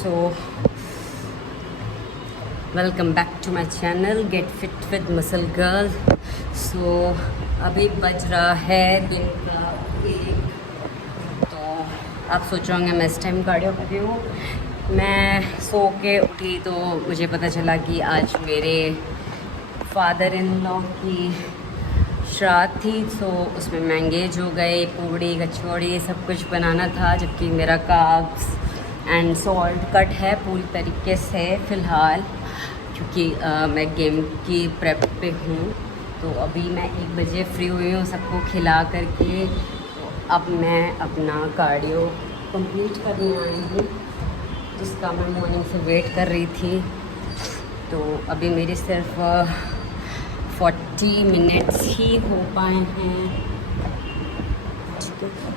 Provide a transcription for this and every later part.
So welcome back to my channel get fit with muscle girl. So अभी बज रहा है दिन का 1। तो आप सोच रहे होंगे मैं इस टाइम कार्डियो कर रही हूँ। मैं सो के उठी तो मुझे पता चला कि आज मेरे फादर इन लॉ की श्राद्ध थी। सो उसमें मैं एंगेज हो गए, पूड़ी कचौड़ी सब कुछ बनाना था, जबकि मेरा कार्ब्स एंड सॉल्ट कट है पूरी तरीके से फ़िलहाल, क्योंकि मैं गेम की प्रेप पे हूँ। तो अभी मैं 1 बजे फ्री हुई हूँ सबको खिला करके। तो अब मैं अपना कार्डियो कंप्लीट करने आई हूँ, जिसका मैं मॉर्निंग से वेट कर रही थी। तो अभी मेरी सिर्फ 40 मिनट्स ही हो पाए हैं,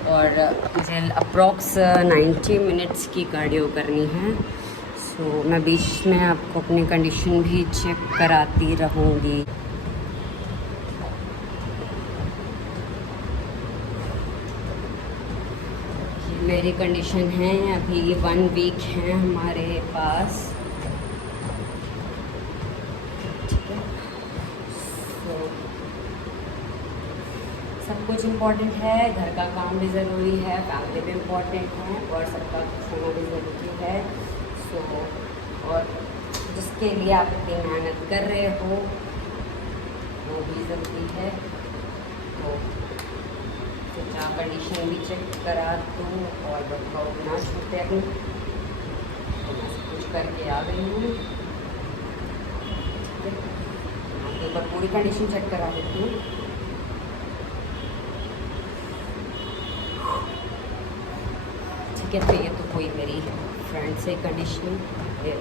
और मुझे अप्रॉक्स 90 मिनट्स की कार्डियो करनी है। सो मैं बीच में आपको अपनी कंडीशन भी चेक कराती रहूँगी। मेरी कंडीशन है अभी 1 वीक है हमारे पास। सब कुछ इम्पोर्टेंट है, घर का काम भी ज़रूरी है, फैमिली भी इम्पोर्टेंट है, और सबका खाना भी ज़रूरी है। सो और जिसके लिए आप इतनी मेहनत कर रहे हो वो भी ज़रूरी है। तो सोचा कंडीशन भी चेक करा दूँ और वर्कआउट ना छूटे अपनी। तो मैं सब कुछ करके आ गई हूँ। एक बार पूरी कंडीशन चेक करा देती हूँ। ठीक है, तो ये तो कोई मेरी फ्रेंड से कंडीशन है।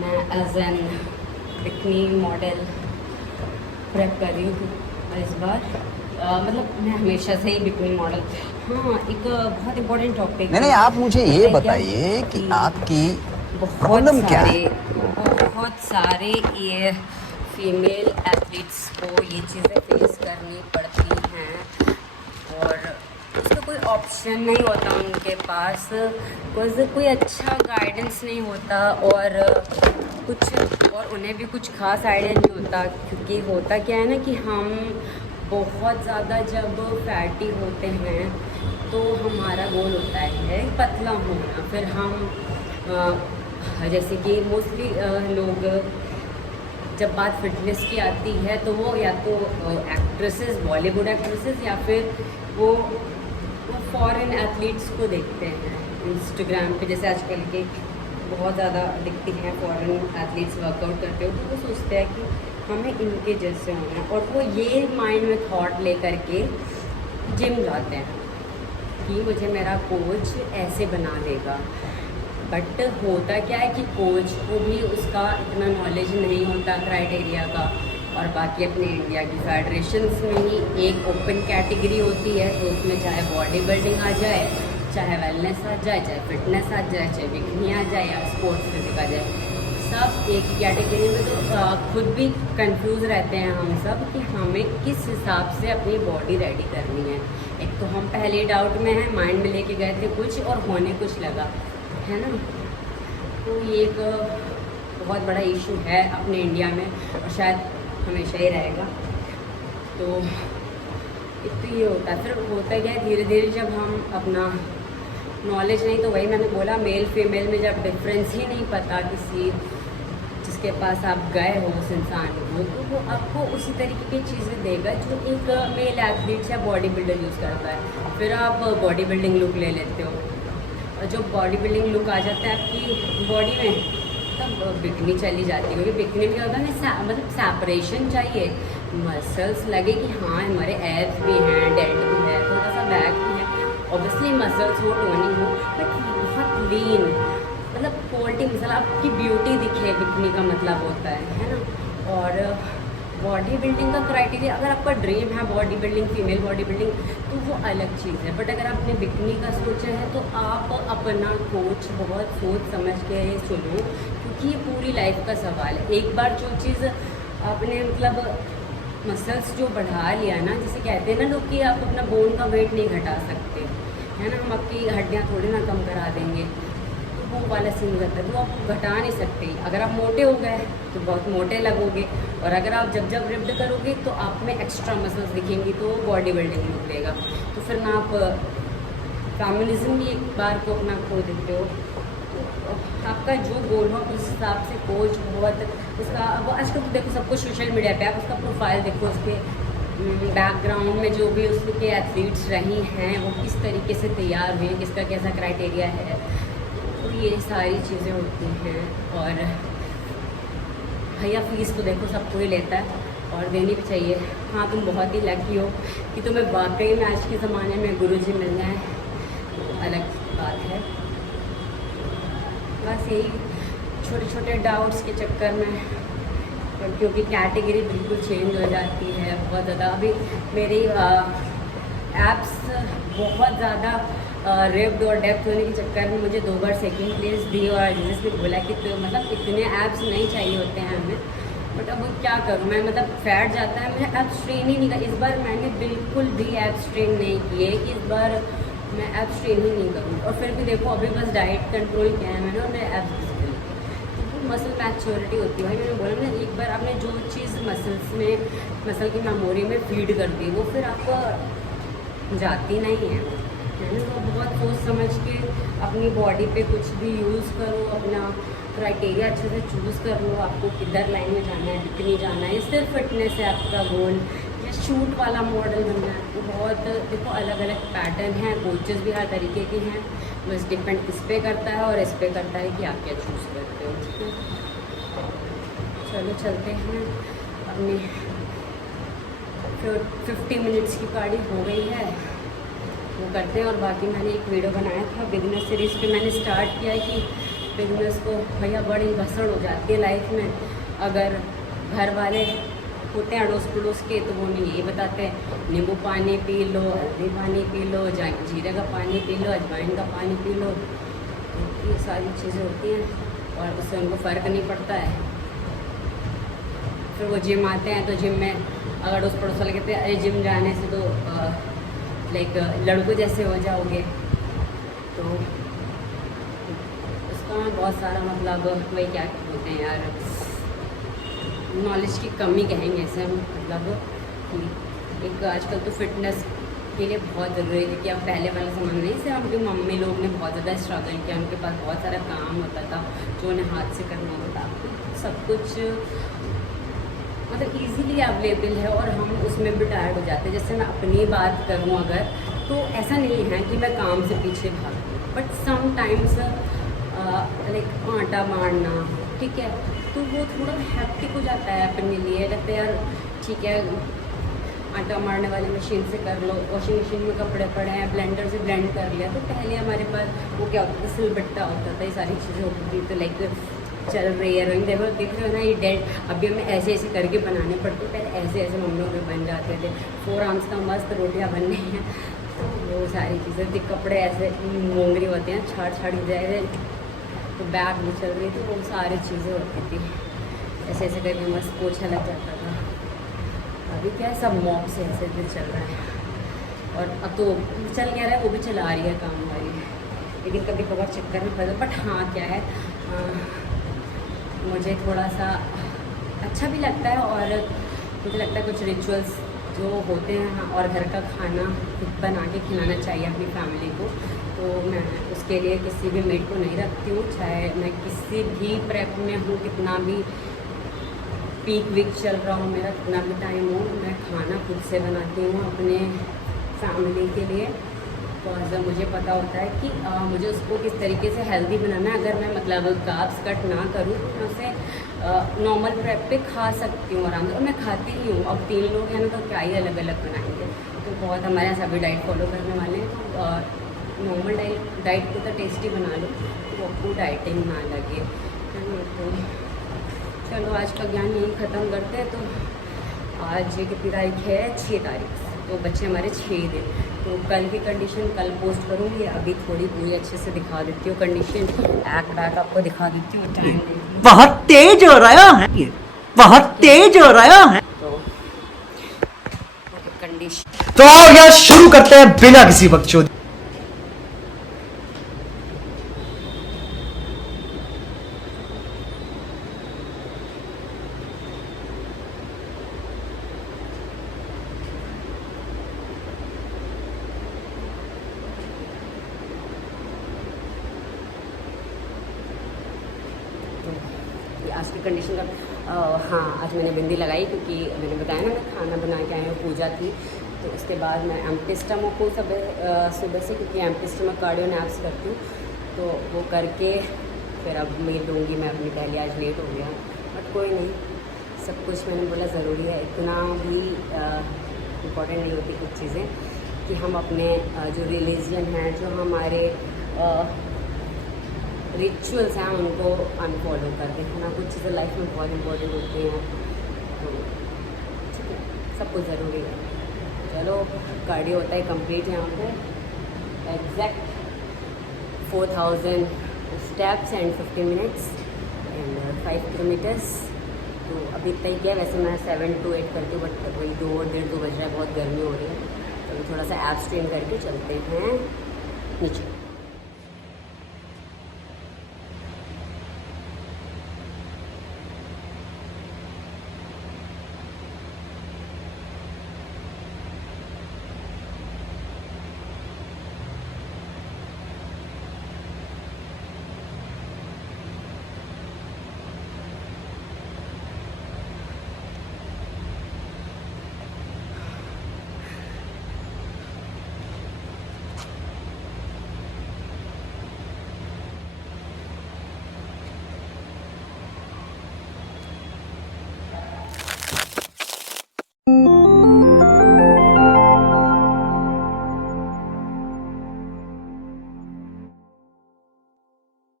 मैं as an bikini model prep कर रही हूँ इस बार। मतलब मैं हमेशा से ही बिकनी मॉडल। हाँ, एक बहुत इम्पोर्टेंट टॉपिक नहीं, आप मुझे ये बताइए कि आपकी प्रॉब्लम क्या है? बहुत सारे ये फीमेल एथलीट्स को ये चीज़ें फेस करनी पड़ती हैं, और उसका कोई ऑप्शन नहीं होता उनके पास, कोई अच्छा गाइडेंस नहीं होता, और उन्हें भी कुछ खास आइडिया नहीं होता। क्योंकि होता क्या है ना कि हम बहुत ज़्यादा जब फैटी होते हैं तो हमारा गोल होता है पतला होना। फिर हम जैसे कि मोस्टली लोग जब बात फिटनेस की आती है तो वो या तो एक्ट्रेसेस, बॉलीवुड एक्ट्रेसेस, या फिर वो फॉरेन एथलीट्स को देखते हैं इंस्टाग्राम पे। जैसे आजकल के बहुत ज़्यादा दिखती हैं फॉरेन एथलीट्स वर्कआउट करते हो, तो वो सोचते हैं कि हमें इनके जैसे होना है, और वो ये माइंड में थॉट लेकर के जिम जाते हैं कि मुझे मेरा कोच ऐसे बना देगा। बट होता क्या है कि कोच को भी उसका इतना नॉलेज नहीं होता क्राइटेरिया का। और बाकी अपने इंडिया की फेडरेशंस में ही एक ओपन कैटेगरी होती है, तो उसमें चाहे बॉडी बिल्डिंग आ जाए, चाहे वेलनेस आ जाए, चाहे फिटनेस आ जाए, चाहे बिकनी आ जाए, या स्पोर्ट्स फिजिक आ जाए, सब एक ही कैटेगरी में। तो खुद भी कंफ्यूज रहते हैं हम सब कि हमें किस हिसाब से अपनी बॉडी रेडी करनी है। एक तो हम पहले डाउट में हैं, माइंड में लेके गए थे कुछ और होने कुछ लगा, है ना। तो ये एक बहुत बड़ा इशू है अपने इंडिया में, और शायद हमेशा ही रहेगा। तो एक तो ये होता है। फिर होता क्या है, धीरे धीरे जब हम अपना नॉलेज नहीं, तो वही मैंने बोला, मेल फीमेल में जब डिफरेंस ही नहीं पता किसी जिसके पास आप गए हो उस इंसान को, तो वो आपको उसी तरीके की चीज़ें देगा जो एक मेल एथलीट या बॉडी बिल्डर यूज़ करता है। फिर आप बॉडी बिल्डिंग लुक ले लेते हो, और जो बॉडी बिल्डिंग लुक आ जाता है आपकी बॉडी में, तब बिकनी चली जाती है। क्योंकि बिकनी में क्या होता है ना, मतलब सेपरेशन चाहिए, मसल्स लगे कि हाँ हमारे एब्स भी हैं, डेल्ट भी है, थोड़ा सा बैक भी है, ऑब्वियसली मसल्स हो, टोनिंग हो, बट बहुत लीन, मतलब क्वालिटी मसल, आपकी ब्यूटी दिखे, बिकनी का मतलब होता है ना। और बॉडी बिल्डिंग का क्राइटेरिया, अगर आपका ड्रीम है body building, female body building, तो वो अलग चीज़ है। बट अगर आपने बिकनी का सोचा है तो आप अपना कोच बहुत सोच समझ के चुनो, क्योंकि ये पूरी लाइफ का सवाल है। एक बार जो चीज़ आपने मतलब मसल्स जो बढ़ा लिया ना, जैसे कहते हैं ना लोग कि आप अपना बोन का वेट नहीं घटा सकते, है ना, हम आपकी हड्डियाँ थोड़ी ना कम करा देंगे, तो वो वाला सीन रहता है, तो आप घटा नहीं सकते। अगर आप मोटे हो गए तो बहुत मोटे लगोगे, और अगर आप जब रिप्ड करोगे तो आप में एक्स्ट्रा मसल्स दिखेंगी, तो बॉडी बिल्डिंग लुक देगा। तो फिर ना आप फेमिनिज्म भी एक बार को अपना खो देते हो। तो आपका जो गोल हो उस हिसाब से कोच बहुत उसका, अब आजकल तो देखो सब कुछ सोशल मीडिया पे, आप उसका प्रोफाइल देखो, उसके बैकग्राउंड में जो भी उसके एथलीट्स रही हैं वो किस तरीके से तैयार हुए, किसका कैसा क्राइटेरिया है, तो ये सारी चीज़ें होती हैं। और भैया फीस तो देखो सबको ही लेता है और देनी भी चाहिए। हाँ, तुम बहुत ही लकी हो कि तुम्हें वाकई में आज के ज़माने में गुरुजी मिल जाए, तो अलग बात है। बस यही छोटे छोटे डाउट्स के चक्कर में, क्योंकि कैटेगरी बिल्कुल चेंज हो जाती है बहुत ज़्यादा। अभी मेरी एप्स बहुत ज़्यादा रेप्ड और डेप्थ होने के चक्कर में मुझे 2 बार सेकंड प्लेस दी, और जिसने बोला कि तो मतलब इतने ऐप्स नहीं चाहिए होते हैं हमें, बट अब क्या करूँ मैं, मतलब फैट जाता है, मुझे ऐप्स ट्रेन ही नहीं कर। इस बार मैंने बिल्कुल भी ऐप्स ट्रेन नहीं किए कि इस बार मैं ऐप्स ट्रेन ही नहीं करूँ, और फिर भी देखो अभी बस डाइट कंट्रोल किया है मैंने, और मैं ऐप्स मसल मैच्योरिटी होती है भाई। मैंने बोला ना, एक बार आपने जो चीज़ मसल की मेमोरी में फीड कर दी, वो फिर आपको जाती नहीं है ना। तो बहुत सोच समझ के अपनी बॉडी पे कुछ भी यूज़ करो, अपना क्राइटेरिया अच्छे से चूज़ कर लो, आपको किधर लाइन में जाना है, कितनी जाना है, सिर्फ फिटनेस है आपका गोल, या शूट वाला मॉडल बनना है। तो बहुत देखो अलग अलग पैटर्न हैं, कोचेस भी हर तरीके के हैं, बस डिपेंड इस पे करता है और इस पे करता है कि आप क्या चूज़ करते हो। ठीक है, चलो चलते हैं अपनी 50 मिनट्स की गाड़ी हो गई है, वो करते हैं। और बाकी मैंने एक वीडियो बनाया था बिजनेस सीरीज़ पे, मैंने स्टार्ट किया है कि बिजनेस को भैया बड़ी भसड़ हो जाती है लाइफ में, अगर घर वाले होते हैं अड़ोस पड़ोस के, तो वो नहीं ये बताते हैं नींबू पानी पी लो, हल्दी पानी पी लो, जीरे का पानी पी लो, अजवाइन का पानी पी लो, तो ये सारी चीज़ें होती हैं और उससे उनको फ़र्क नहीं पड़ता है। फिर वो जिम आते हैं तो जिम में अगर अड़ोस पड़ोस वाले कहते हैं अरे जिम जाने से तो लाइक लड़कों जैसे हो जाओगे, तो उसका बहुत सारा मतलब वही क्या बोलते हैं यार, नॉलेज की कमी कहेंगे ऐसे हम, मतलब कि एक आजकल तो फिटनेस के लिए बहुत ज़रूरी है कि अब पहले वाला ज़माना नहीं से, उनकी मम्मी लोग ने बहुत ज़्यादा स्ट्रगल किया, उनके पास बहुत सारा काम होता था जो उन्हें हाथ से करना होता, सब कुछ मतलब इजीली अवेलेबल है और हम उसमें भी टायर्ड हो जाते हैं। जैसे मैं अपनी बात करूँ अगर, तो ऐसा नहीं है कि मैं काम से पीछे भागती हूँ, बट समटाइम्स लाइक आटा मारना, ठीक है, तो वो थोड़ा हैप्टिक हो जाता है अपने लिए, लगता है यार ठीक है आटा मारने वाली मशीन से कर लो, वॉशिंग मशीन में कपड़े पड़े हैं, ब्लेंडर से ब्लेंड कर लिया। तो पहले हमारे पास वो क्या होता था, सिलबट्टा होता था, ये सारी चीज़ें होती थी, तो लाइक चल रही है रंग, देखो देख रहे हो ना ये डेड, अभी हमें ऐसे ऐसे करके बनाने पड़ते, पहले ऐसे ऐसे मम्मियों के बन जाते थे, 4 आर्म्स का मस्त रोटियाँ बन रही हैं, तो वो सारी चीज़ें थी, कपड़े ऐसे मोंगरी होते हैं छाड़ छाड़ जाए, तो बैग भी चल रही थी, वो सारी चीज़ें होती थी, ऐसे ऐसे करके मस्त पोछा लग जाता था। अभी क्या है, सब मॉप से ऐसे ऐसे चल रहा है, और अब तो चल क्या रहा है, वो भी चला रही है काम वाली, लेकिन कभी कभार चक्कर में फंसा। बट हाँ क्या है, मुझे थोड़ा सा अच्छा भी लगता है, और मुझे लगता है कुछ रिचुअल्स जो होते हैं और घर का खाना खुद बना के खिलाना चाहिए अपनी फैमिली को, तो मैं उसके लिए किसी भी मेड को नहीं रखती हूँ, चाहे मैं किसी भी प्रेप में हूँ, कितना भी पीक वीक चल रहा हूँ मेरा, कितना भी टाइम हो, मैं खाना खुद से बनाती हूँ अपने फैमिली के लिए। तो जब मुझे पता होता है कि मुझे उसको किस तरीके से हेल्दी बनाना है, अगर मैं मतलब कार्ब्स कट ना करूँ तो मैं उसे नॉर्मल प्रेप पे खा सकती हूँ आराम से, और मैं खाती ही हूँ। अब 3 लोग हैं ना, तो क्या ही अलग अलग बनाएंगे, तो बहुत हमारे यहाँ सभी डाइट फॉलो करने वाले हैं, तो नॉर्मल डाइट को तो टेस्टी बना लो, तो आपको डाइटिंग ना लगे। तो चलो आज का ज्ञान यहीं ख़त्म करते हैं। तो आज कितनी तारीख है, 6 तारीख, तो बच्चे हमारे 6 दिन, तो कल की कंडीशन कल पोस्ट करूँगी, अभी थोड़ी पूरी अच्छे से दिखा देती हूँ कंडीशन, बैक आपको दिखा देती हूँ, टाइम बहुत तेज हो रहा है ये, बहुत तेज हो रहा है। तो कंडीशन तो आओ यार शुरू करते हैं बिना किसी बकचोदी। कंडीशन का हाँ, आज मैंने बिंदी लगाई क्योंकि मैंने बताया ना मैं खाना बना के आई हूँ, पूजा थी, तो उसके बाद मैं एम्प्टी स्टमक को सुबह से, क्योंकि एम्प्टी स्टमक कार्डियो नैप्स करती हूँ, तो वो करके फिर अब मील लूँगी मैं अपनी पहले। आज लेट हो गया बट कोई नहीं, सब कुछ मैंने बोला ज़रूरी है, इतना भी इम्पोर्टेंट नहीं होती कुछ चीज़ें कि हम अपने जो रिलीजन हैं, जो हमारे रिचुअल्स हैं उनको अनफॉलो कर दें, है ना। कुछ चीज़ें लाइफ में बहुत इम्पोर्टेंट होती हैं, तो ठीक है, सब कुछ ज़रूरी है। चलो कार्डियो होता है कंप्लीट यहाँ पे exact 4000 steps and 50 minutes and 5 kilometres. तो अभी इतना ही किया, वैसे मैं 7 to 8 करती हूँ, बट वही 2 बज रहा है, बहुत गर्मी हो रही है, तो अभी थोड़ा सा एब्स ट्रेन करके चलते हैं नीचे।